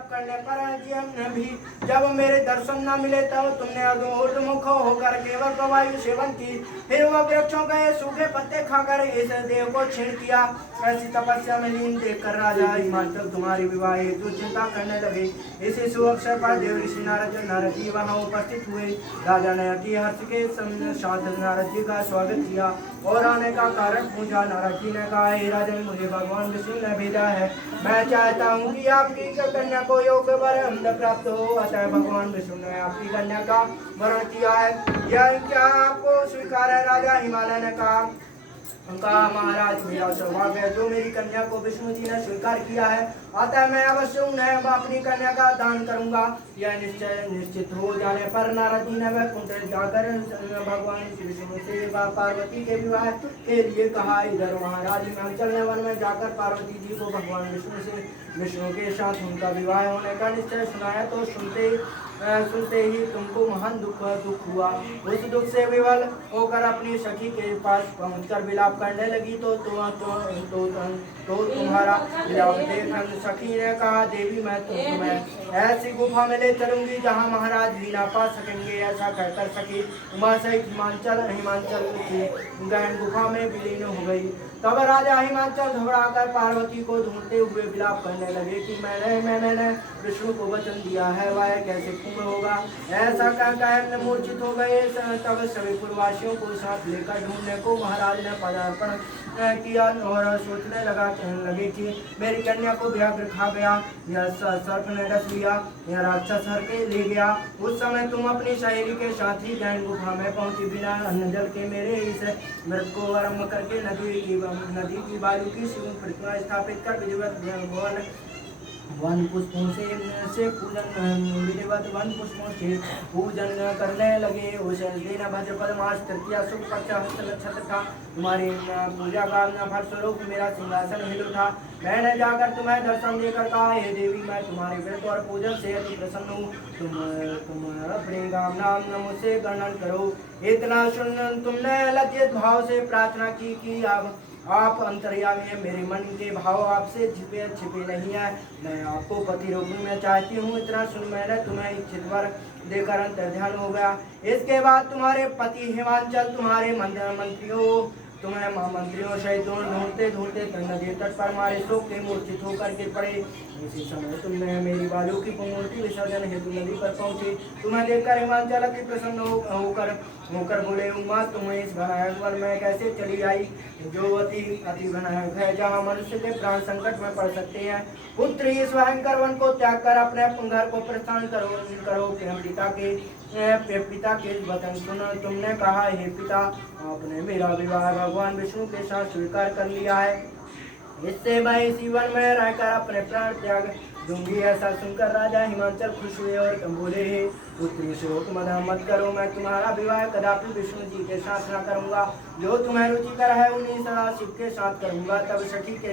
करने पर भी जब मेरे दर्शन न मिले तब तुमने ऊर्ध्वमुख होकर केवल वायु सेवन की, फिर वह वृक्षों के सूखे पत्ते खाकर इस देव को क्षीण किया। ऐसी तपस्या में लीन देखकर राजा हिमाचल तुम्हारी विवाह हेतु चिंता करने लगे। इसी शुभ अवसर पर देव ऋषि नारद जी वहां उपस्थित हुए। राजा ने अति हर्ष के साथ नारद जी का स्वागत किया और आने का कारण पूछा। नारद जी ने कहा, हे राजन, मुझे भगवान विष्णु ने भेजा है। मैं चाहता हूँ कि आपकी कन्या को योग्य वर प्राप्त हो, अतः भगवान विष्णु ने आपकी कन्या का वरण किया है। यह क्या आपको स्वीकार है? राजा हिमालय ने कहा, महाराज, मेरा सौभाग्य है जो मेरी कन्या को विष्णु जी ने स्वीकार किया है, अतः मैं अवश्य उन्हें अपनी कन्या का दान करूंगा। यह निश्चित हो जाने पर नारद जी ने वैकुंठ जाकर भगवान विष्णु से पार्वती के विवाह के लिए कहा। इधर महाराज हिमाचल ने वन में जाकर पार्वती जी को भगवान विष्णु के साथ उनका विवाह होने का निश्चय सुनाया। तो सुनते ही तुमको महान दुख हुआ। उस दुख से विवल होकर अपनी सखी के पास पहुंचकर विलाप करने लगी। तो तुम्हारा विलाप देख सखी ने कहा, देवी, मैं तुम्हें ऐसी गुफा में ले चलूंगी जहां महाराज भी ना पा सकेंगे। ऐसा कहकर सखी उमा सहित हिमाचल की गहन गुफा में विलीन हो गई। तब राजा हिमाचल घबराकर पार्वती को ढूंढते हुए विलाप करने लगे कि मैंने विष्णु को वचन दिया है, वह कैसे पूर्ण होगा। ऐसा कहकर मूर्छित हो गए। तब सभी पूर्ववासियों को साथ लेकर ढूंढने को महाराज ने पदार्पण किया और सोचने लगे कि मेरी कन्या को व्याघ्र खा गया, यह सर्प ने डस लिया, यह राक्षस हर के ले गया। उस समय तुम अपनी सहेली के साथ ही गहन गुफा में पहुंची। बिना अन्न जल के मेरे इस मृत को आरम्भ करके नदी की बालू की शिव प्रतिमा स्थापित कर विधिवत वन पुष्पों से पूजन करने लगे। उस दिन भद्रपद मास तृतीया शुभ पक्ष हस्त नक्षत्र था। तुम्हारी पूजा का फलस्वरूप मेरा सिंहासन हिल उठा। मैंने जाकर तुम्हें दर्शन देकर कहा, हे देवी, मैं तुम्हारे व्रत और पूजन से अति प्रसन्न हूँ। तुम अपनी कामना मुझसे वर्णन करो। इतना सुन तुमने लज्जित भाव से प्रार्थना की कि आप अंतर्यामी हैं। मेरे मन के भाव आपसे छिपे नहीं है। मैं आपको पति रूप में चाहती हूँ। इतना सुन मैंने तुम्हें इच्छित वर देकर अंतर्ध्यान हो गया। इसके बाद तुम्हारे पति हिमाचल मंत्रियों सहित ढूंढते नदी तट पर मारे शोक के मूर्छित होकर के पड़े। इसी समय तुमने मेरी बालू की मूर्ति विसर्जन हेतु नदी पर पहुंचे। तुम्हें देखकर हिमाचल अति प्रसन्न होकर बोले, उमा, तुम इस भयानक वन में कैसे चली आई, जो अति भयानक है, जहाँ मनुष्य के प्राण संकट में पड़ सकते हैं। पुत्र, इस भयंकर वन को त्याग कर अपने घर को प्रस्थान करो। पिता के वचन सुन। तुमने कहा, हे पिता, आपने मेरा विवाह भगवान विष्णु के साथ स्वीकार कर लिया है, इससे मैं इसी वन में रहकर अपने प्राण त्याग दूंगी। ऐसा सुनकर राजा हिमाचल खुश हुए और बोले, हे पुत्री, शोक मत करो। मैं तुम्हारा विवाह कदापि विष्णु जी के साथ न करूंगा। जो तुम्हें रुचिकर है उन्हीं सदाशिव के साथ करूंगा। तब सखी के